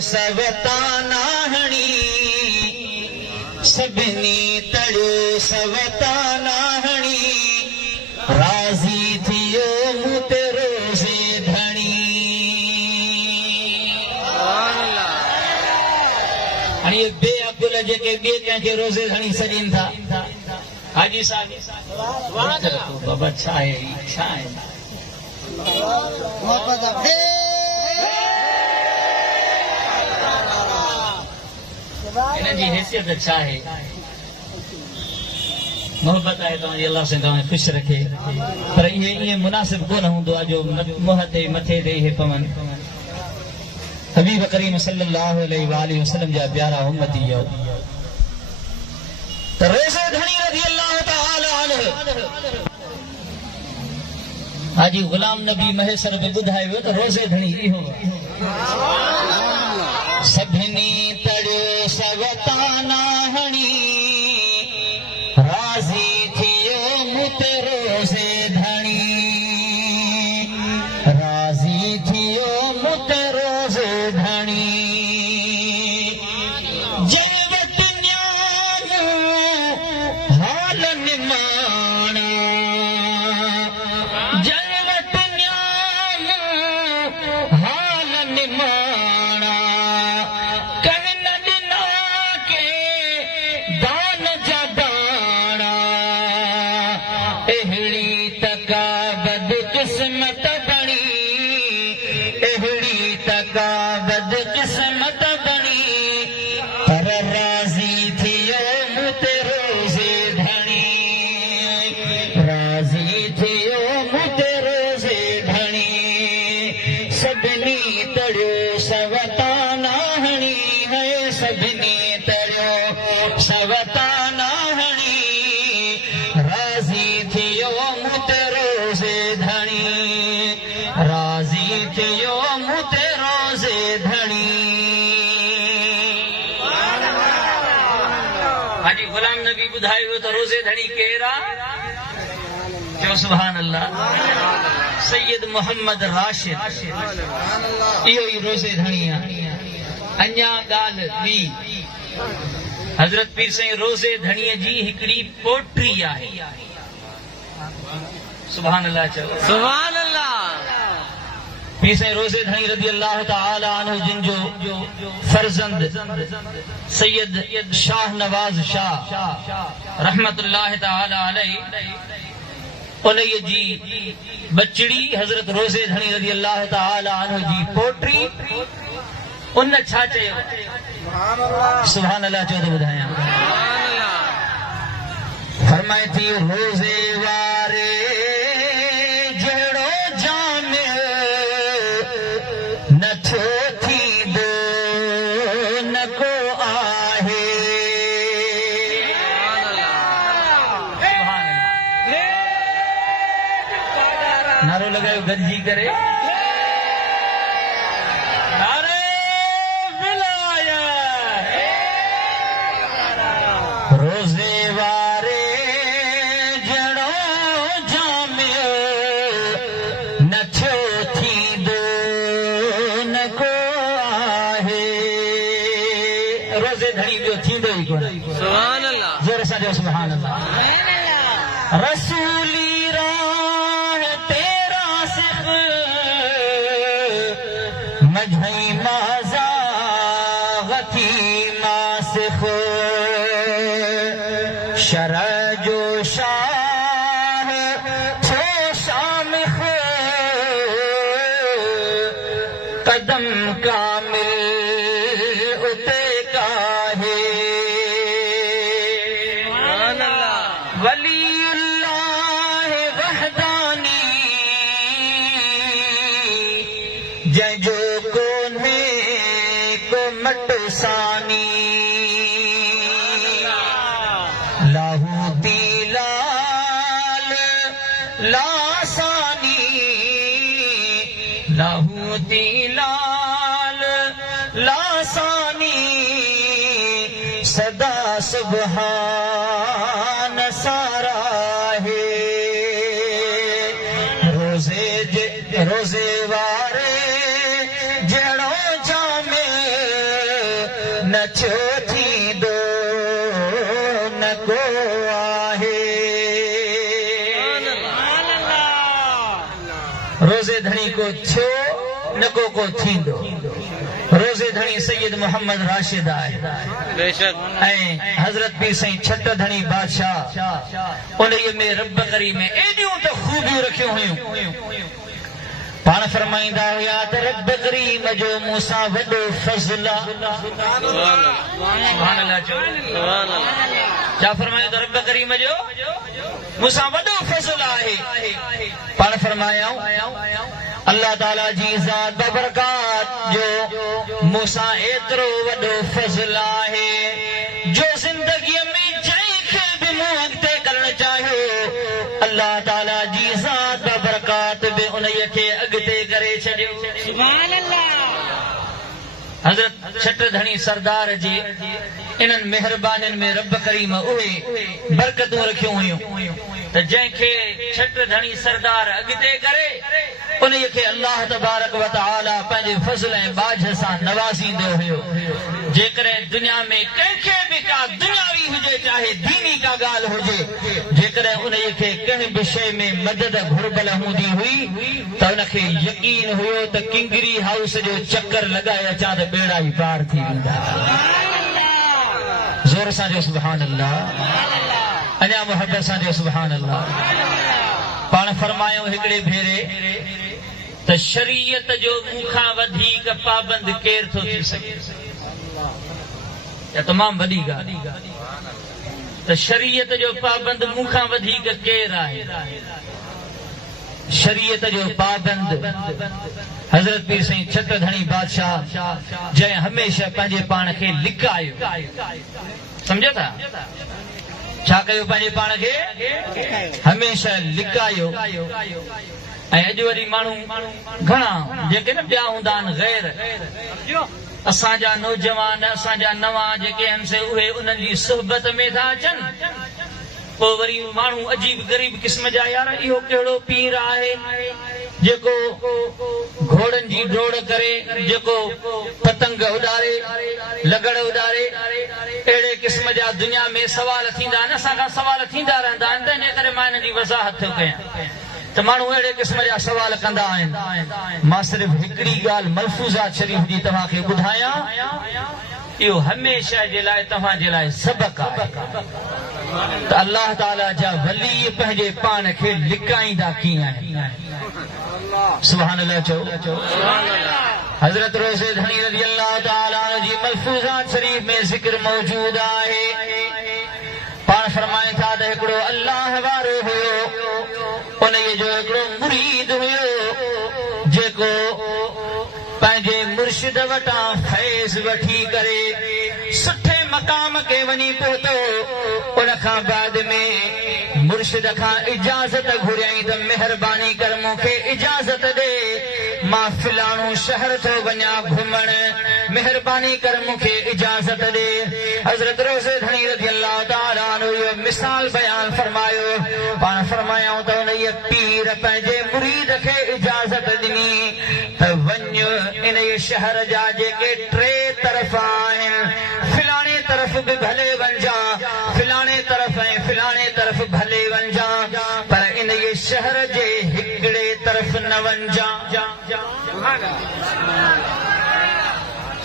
सवतानाहणी सभिनी तड़ो सवतानाहणी राजी थियो मुते रोजे धणी। आणि बे अब्दुल जेके बे कंहिंखे रोजे धणी सॾीनि था हाजी साहब बाबा छा आहे इन्हनि जी हैसियत छा आहे मोहब्बत आहे तव्हांजी अलाह सां तव्हांखे ख़ुशि रखे पर इहे ईअं मुनासिब कोन हूंदो आहे जो मुंहं ते मथे ते इहे पवनि। हबीब करीम सल्लल्लाहु अलैहि वसल्लम जा प्यारा उम्मती हो त रोज़े धणी रज़ी अल्लाह तआला अन्हु हाजी गुलाम नबी महेश्वर में ॿुधायो त रोज़े धणी इहो सभिनी तड़ियो सवतानाहणी राज़ी थियो मुते रोज़े धणी राज़ी थियो मुते रोज़े धणी जंहिं वटि न्याणो हाल निमाणा जंहिं वटि न्याणो हाल निमाणा बदकिस्मत बनी पर राज़ी थियो मुते रोज़े धणी राज़ी थियो मुते रोज़े धणी सभिनी तड़ियो सवतानाहणी है सभिनी तड़ियो सवतानाहणी राज़ी थियो मुते रोज़े धणी राज़ी थियो मुते रोज़े धणी। हाजी गुलाम नबी ॿुधायो त रोज़े धणी केरा जो सुभान अल्लाह सैयद मोहम्मद राशिद इहो ई रोज़े धणी आहे। अञा ॻाल्हि ॿी हज़रत पीर साईं रोज़े धणीअ जी हिकिड़ी पोट्री आहे सुभान अल्लाह चओ सुभान अल्लाह। पीर साईं रोज़े धणी रज़ी अल्लाह तआला अन्हु जिन जो फर्जंद सैयद शाह नवाज शाह रहमतुल्लाह तआला अलैहि उन्हीअ जी बचड़ी हज़रत रोज़े धणी रज़ी अल्लाह तआला अन्हु जी पोट्री उन छा चयो सुभान अल्लाह चओ त ॿुधायां फरमाए थी रोज़े वारे नारो लगायो गंजी करे नारे विलायत रोज़े वारे जड़ो जामियो नथो थींदो न को आहे रोज़े धणी ॿियो थींदो ई कोन सुभान अल्लाह जोर सां चओ सुभान अल्लाह। रसूली मजहई माज़ा गती मासिख शरअ जो शाह छो शामिख कदम कामिल उते काहे वलीउल्लाह वहदानी जंहिंजो कोन्हे को मटसानी लाहूती लाल लासानी लाहूती लाल लासानी सदा सुबहान सारा है रोज़े वारे जड़ो जामे न छो थींदो न को आहे। रोज़े धणी को थियो न को थींदो। रोज़े धणी सैयद मोहम्मद राशिद आहे ऐं हज़रत पीर साईं छट धणी बादशाह उन्हीअ में रब करीम में एॾियूं त खूबियूं रखियूं हुयूं। पाण फरमाईंदा हुया त रब करीम जो मूंसां वॾो फज़ल छा फरमायो त रब करीम जो मूंसां वॾो फज़ल आहे। पाण फरमायूं अल्लाह ताला जी ज़ात बबरकात जो मूंसां एतिरो वॾो फज़ल आहे जो ज़िंदगीअ में जंहिंखे बि मूं अॻिते करणु चाहियो अल्लाह ताला जी ज़ात बबरकात बि उन्हीअ खे अॻिते करे छॾियो। सुभान अल्लाह। हज़रत छट धणी सरदार जी इन्हनि महिरबानियुनि में रब करीम उहे बरकतूं रखियूं हुयूं त जंहिंखे छट धणी सरदार अॻिते करे उन्हीअ खे अल्लाह तबारक व तआला पंहिंजे फज़ल ऐं बाझ सां नवाज़ींदो हुयो। जेकॾहिं दुनिया में कंहिंखे बि का दुनियावी हुजे चाहे दीनी का ॻाल्हि हुजे जेकॾहिं उन्हीअ खे कंहिं बि शइ में मदद घुर्बल हूंदी हुई त उनखे यकीन हुयो त किंगरी हाउस जो चक्कर लॻाए अचां त बेड़ा ई पार थी वेंदा। ज़ोर सां जो सुभान अल्लाह। अञा मुहबत सां जो सुभान अल्लाह। पाण फरमायूं हिकिड़े भेरे त शरीयत जो मूंखां वधीक पाबंद केरु थो थी सघे। तमामु वॾी ॻाल्हि त शरीयत जो पाबंद मूंखां वधीक केरु आहे। शरीयत जो पाबंद हज़रत पीर साईं छट धणी बादशाह जंहिं हमेशह पंहिंजे पाण खे लिकायो। सम्झो था छा कयो पंहिंजे पाण खे हमेशह लिकायो। ऐं अॼु वरी माण्हू घणा जेके न ॿिया हूंदा आहिनि गैर असांजा नौजवान असांजा नवां जेके आहिनि से उहे उन्हनि जी सोहबत में था अचनि। पोइ वरी माण्हू अजीब ग़रीब क़िस्म जा यार इहो कहिड़ो पीर आहे जेको घोड़नि जी डोड़ करे जेको पतंग उॾारे लगड़ उॾारे अहिड़े क़िस्म जा दुनिया में सवाल थींदा आहिनि। असांखां सवाल थींदा रहंदा आहिनि त इन करे मां हिन जी वज़ाहत थो कयां त माण्हू अहिड़े क़िस्म जा सवाल कंदा आहिनि। मां सिर्फ़ हिकिड़ी ॻाल्हि मलफूज़ात शरीफ़ जी तव्हांखे ॿुधायां इहो हमेशह जे लाइ तव्हांजे लाइ सबक़ आहे त अल्लाह ताला जा वली पंहिंजे पाण खे लिकाईंदा कीअं आहिनि। सुभान अल्लाह चओ। हज़रत रोज़े धणी रज़ी अल्लाह ताला जी मलफूज़ात शरीफ़ में ज़िक्र मौजूद आहे। पाण फरमाए था त हिकिड़ो अल्लाह वारो हुयो उन्हीअ जो हिकिड़ो मुरीद हुयो जेको पंहिंजे मुर्शिद वटां फैज़ वठी करे सुठे मक़ाम के वञी पहुतो। उन खां बाद में मुर्शिद खां इजाज़त घुरियईं त महिरबानी कर मूंखे इजाज़त ॾे मां फिलाणो शहर थो वञा घुमण महिरबानी कर मूंखे इजाज़त ॾे। हज़रत रोज़े धणी रज़ी अल्लाह ताला अन्हु इहो मिसाल बयान फरमायो। पाण फरमायूं त उन्हीअ पीर पंहिंजे मुरीद खे इजाज़त ॾिनी त वञ इन शहर जा जेके टे तरफ़ आहिनि फिलाणे तरफ़ बि भले वञा फिलाणे तरफ़ ऐं फिलाणे तरफ़ भले वञा पर इन शहर जे हिकिड़े तरफ़ न वञा।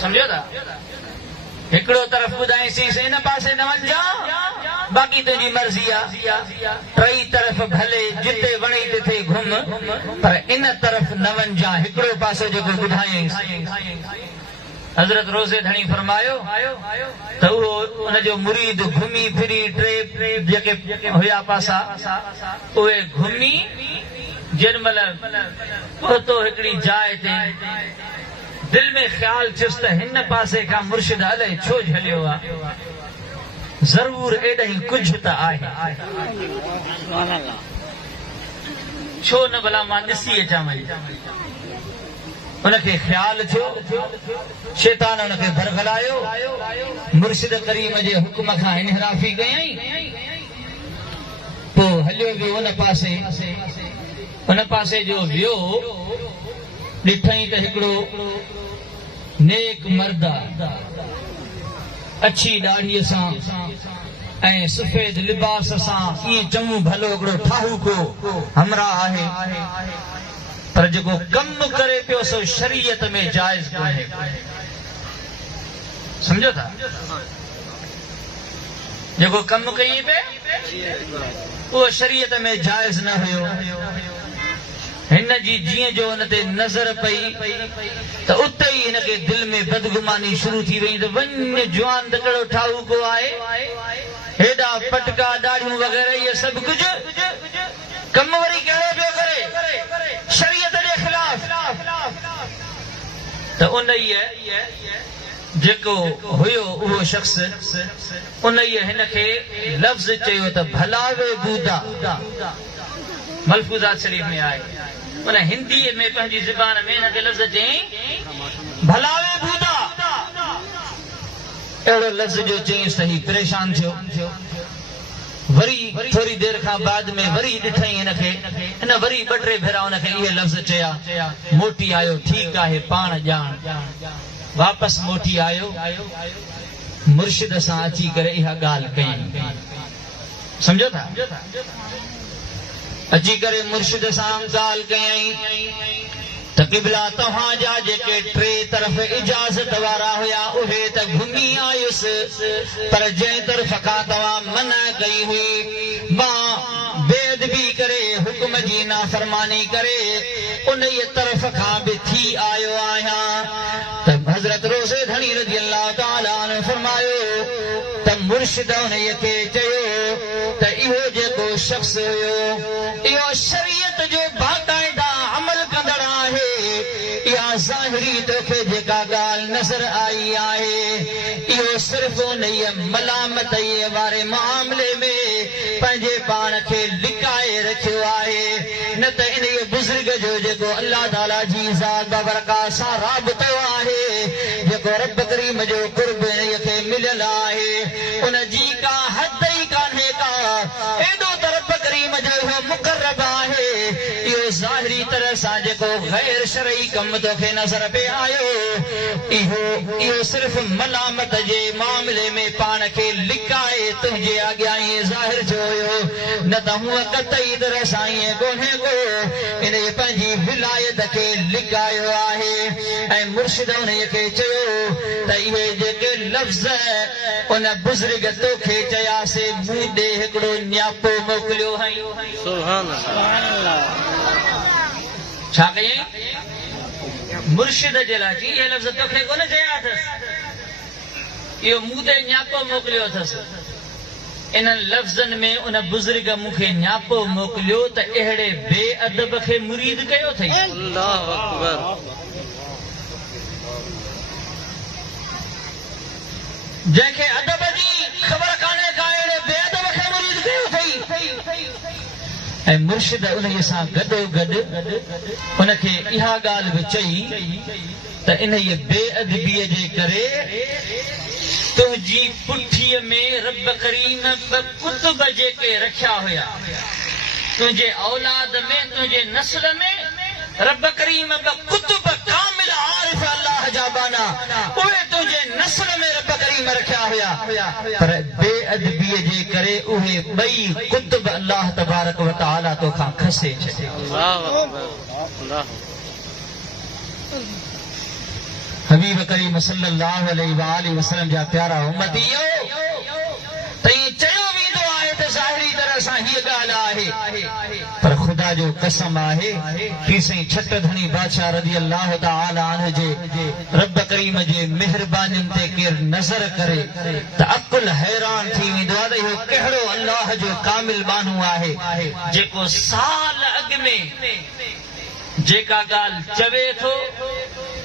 सम्झो था हिकिड़ो तरफ़ ॿुधाईसीं इन पासे न वञा बाक़ी तुंहिंजी मर्ज़ी आहे। टई तरफ़ भले जिते वणे तिथे घुम पर इन तरफ़ न वञा हिकिड़ो पासो जेको ॿुधायईं। हज़रत रोज़े धणी फरमायो त उहो उनजो मुरीद घुमी फिरी टे जेके हुया पासा उहे घुमी जेॾीमहिल पहुतो हिकिड़ी जाइ ते दिल में ख्याल थियुसि त हिन पासे खां मुर्शिद अलाए छो झलियो आहे ज़रूर एॾाही कुझु त आहे छो न भला मां ॾिसी अचां वई। उनखे ख्याल थियो शैतान उनखे बरगलायो मुर्शिद करीम जे हुक्म खां इनहराफ़ी कयईं। पोइ हलियो वियो उन पासे जो वियो ॾिठई त हिकिड़ो नेक मर्द अच्छी दाढ़ीअ सां ऐं सफ़ेद लिबास सां ईअं चङो भलो हिकिड़ो ठाहू को हमरा आहे, पर जेको कमु करे पियो सो शरीयत में जाइज़ कोन्हे। सम्झो था? जेको कमु कई पे उहो शरीयत में जाइज़ न हुयो। हिन जी जीअं जो हुन ते नज़र पई त उते ई हिनखे दिलि में बदगुमानी शुरू थी वई त वञ जवान त कहिड़ो ठाहू को आहे, हेॾा पटका दाढ़ियूं वग़ैरह इहे सभु कुझु कमु वरी कहिड़ो पियो करे शरीयत जे ख़िलाफ़। त उन जेको हुयो उहो शख़्स उन हिनखे लफ़्ज़ चयो त भलावे बूदा, मलफूज़ात शरीफ़ में आहे। उन हिंदी में पंहिंजी ज़ुबान में हिनखे लफ़्ज़ चयईं भलावे बूदा। अहिड़ो लफ़्ज़ जो चयईं त ही परेशान थियो। वरी थोरी देर खां बाद में वरी ॾिठई हिनखे, हिन वरी ॿ टे भेरा हुनखे इहे लफ़्ज़ चया, मोटी आयो, ठीकु आहे, पाण ॼाण। वापसि मोटी आयो, मुर्शिद सां अची करे इहा ॻाल्हि कयईं। सम्झो था? अची करे मुर्शिद सां ॻाल्हि कयईं त क़िबला तव्हां जा जेके टे तरफ़ इजाज़त वारा हुया उहे त घुमी आयुसि, पर जंहिं तरफ़ खां तव्हां मना कई हुई मां बेअदबी करे हुक्म जी नाफ़रमानी करे उन तरफ़ खां बि थी आयो आहियां। त हज़रत रोज़े धणी रज़ी अल्लाह ताला अन्हु फरमायो त मुर्शिद उन्हीअ खे चयो त इहो जेको शख़्स हुयो इहो शरीयत जो बाक़ाइदा अमल कंदड़ आहे। इहा ज़ाहिरी तोखे जेका ॻाल्हि नज़र आई आहे इहो सिर्फ़ उन्हीअ मलामत वारे मामले में पंहिंजे पाण खे लिकाए रखियो आहे, न त इन बुज़ुर्ग जो जेको अल्लाह ताला जी ज़ात बाबरकात सां राबितो आहे, जेको रब करीम जो क़ुर्ब इन्हीअ खे मिलियल आहे, उन जी का हद ई कान्हे का। एॾो त रब करीम जो इहो मुक़र्रब आहे। इहो ज़ाहिरी तरह सां जेको गैर शरई कमु तोखे नज़र पे आयो इहो सिर्फ़ मलामत जे मामले में पाण खे लिकाए तुंहिंजे अॻियां ई ज़ाहिर थियो हुयो, न त हूअं कतई तरह सां ईअं कोन्हे को। इन पंहिंजी विलायत खे लिकायो आहे। ऐं मुर्शिद उन्हीअ खे चयो त इहे जेके लफ़्ज़ उन बुज़ुर्ग तोखे चयासीं मूं ॾे हिकिड़ो न्यापो मोकिलियो हई। छा कयईं? मुर्शिद जे लाइ चई इहे लफ़्ज़ तोखे कोन चया अथसि, इहो मूं ते न्यापो मोकिलियो अथसि। इन लफ़्ज़नि में उन बुज़ुर्ग मूंखे न्यापो मोकिलियो त अहिड़े बेअदब खे मुरीद कयो अथई। अल्लाहु अकबर। जंहिंखे अदब जी ख़बर कान्हे का अहिड़े बेअदब खे मुरीद कयो अथई। ऐं मुर्शिद उन्हीअ सां गॾोगॾु उनखे इहा ॻाल्हि बि चई त इन बेअदबीअ जे करे तुंहिंजी पुठीअ में रब करीम ॿ कुतुब जेके रखिया हुया, तुंहिंजे औलाद में तुंहिंजे नस्ल में रब करीम ॿ कुतुब कामिल आरिफ अल्लाह जा बाना उहे तुंहिंजे नस्ल में रब करीम रखिया हुया, पर बेअदबीअ जे करे उहे ॿई कुतुब अल्लाह तबारक व तआला तोखां खसे छॾिया। हबीब करीम सल्लल्लाहु अलैहि वालैहि वसल्लम जा प्यारा उम्मतियो तई चयो वेंदो आहे त ज़ाहिरी तरह सां हीअ ॻाल्हि आहे, पर ख़ुदा जो कसम आहे कि साईं छट धणी बादशाह रज़ी अल्लाह तआला अन्हु जे रब करीम जे महिरबानियुनि ते केर नज़र करे त अकुल हैरान थी वेंदो आहे त इहो कहिड़ो अल्लाह जो कामिल माण्हू आहे जेको साल अॻु में जेका ॻाल्हि चवे थो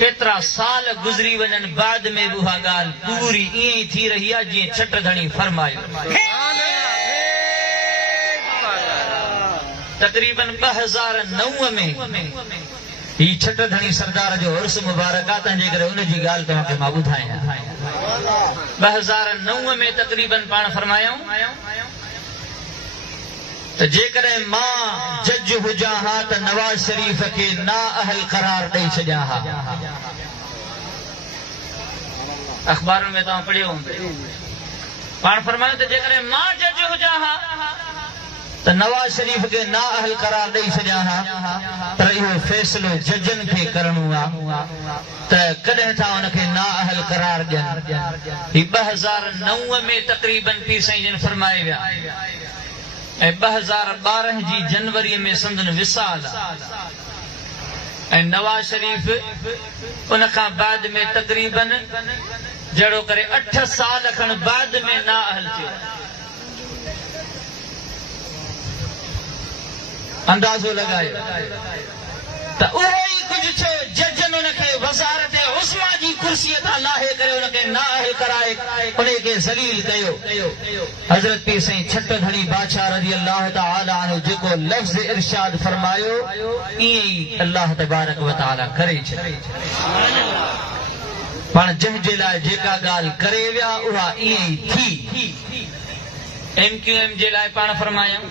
केतिरा साल गुज़री वञनि बाद में बि उहा ॻाल्हि पूरी ईअं ई थी रही आहे जीअं छट धणी फरमायो। तक़रीबन 2009 में ही छट धणी सरदार जो उर्स मुबारक आहे, तंहिंजे करे उनजी ॻाल्हि तव्हांखे मां ॿुधायां। 2009 में तक़रीबन पाण फरमायूं त जेकॾहिं मां जज हुजां हा त नवाज़ शरीफ़ खे ना अहल करार ॾेई छॾियां हा। अखबारों में तव्हां पढ़ियो हूंदो पाण फरमायो त जेकॾहिं मां जज हुजां हा त नवाज शरीफ खे ना अहल करार ॾेई छॾियां हा पर इहो फ़ैसिलो जजनि खे करणो आहे त कॾहिं था उनखे ना अहल करार ॾियनि। ही 2009 में तक़रीबन पीर साईं जन फरमाए विया ऐं 2012 जी जनवरी में संदन विसाल ऐं नवाज शरीफ उन खां बाद में तक़रीबन जहिड़ो करे 8 साल खण बाद में ना अहल थियो। अंदाज़ो लगायो त उहो ई कुझु थियो जजनि उनखे वज़ारत उस्मा जी कुर्सीअ तां लाहे करे उनखे ना अहल कराए उनखे ज़लील कयो। हज़रत पीर साईं छट धणी बादशाह रज़ी अल्लाह तआला अन्हु जेको लफ़्ज़ इरशाद फरमायो ईअं ई अल्लाह तबारक व तआला करे छॾे। पाण जंहिंजे लाइ जेका ॻाल्हि करे विया उहा ईअं ई थी। MQM जे लाइ पाण फरमायूं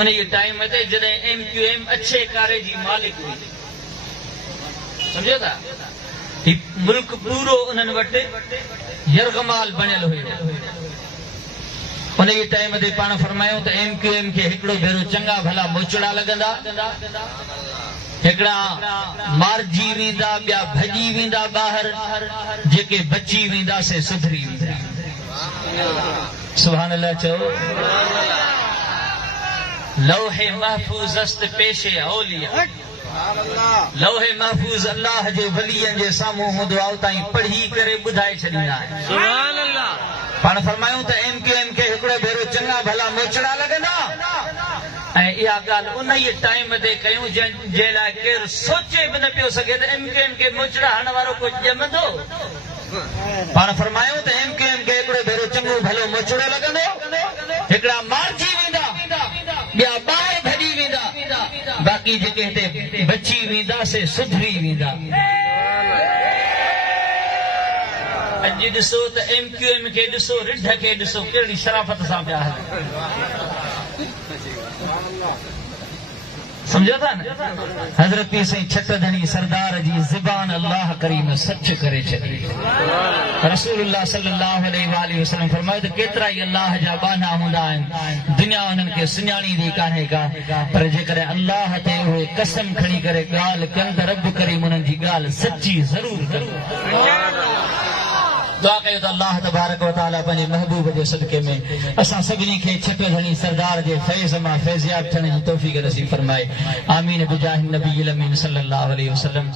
उन जे टाइम ते जॾहिं MQM अच्छे कारे जी मालिक हुई, सम्झो था, मुल्क पूरो उन्हनि वटि यरगमाल बणियल हुयो। उन जे टाइम ते पाण फरमायूं त MQM खे हिकिड़ो भेरो चङा भला मोचड़ा लॻंदा, हिकिड़ा मारिजी वेंदा, ॿिया भॼी वेंदा ॿाहिरि, जेके बची वेंदा से सुधरी वेंदा। सुभान अल्लाह चओ। लौहे महफूज़ अस्त पेशे औलिया, लौहे महफूज़ अल्लाह जे वलियनि जे साम्हूं हूंदो आहे, उतां पढ़ी करे ॿुधाए छॾींदा आहिनि। सुभान अल्लाह। पाण फरमायूं त MQM खे हिकिड़ो भेरो चङा भला मोचड़ा लॻंदा ऐं इहा ॻाल्हि उन ई टाइम ते कयूं जंहिं लाइ केरु सोचे बि न पियो सघे त MQM खे मोचड़ा हणण वारो कोई ॼमंदो। पाण फरमायूं त MQM खे हिकिड़ो भेरो चङो भलो मोचड़ो लॻंदो, हिकिड़ा मारिजी वेंदा, ॿिया ॿाहिरि भॼी वेंदा, बाक़ी जेके हिते बची वेंदा से सुधरी वेंदा। अॼु ॾिसो त MQM खे ॾिसो, रिढ खे ॾिसो, कहिड़ी शराफ़त सां पिया हलनि। समझो था न। हज़रत पीर साईं छट धणी सरदार जी ज़बान अल्लाह करीम सच करे छॾी। रसूलुल्लाह सल्लल्लाहु अलैहि वसल्लम फरमायो त केतिरा ई अल्लाह जा बाना हूंदा आहिनि, दुनिया उन्हनि खे सुञाणींदी कान्हे का, पर जेकॾहिं अल्लाह ते उहे कसम खणी करे ॻाल्हि कनि त रब करीम उन्हनि जी ॻाल्हि सची ज़रूर कंदो। दुआ कयो त अल्लाह तबारक व तआला पंहिंजे महबूब जे सदके में असां सभिनी खे छट धणी सरदार जे फैज़ मां फैज़याब थियण जी तौफ़ीक़ नसीब फरमाए। आमीन बिजाह नबी अमीन सल्लल्लाहु अलैहि वसल्लम।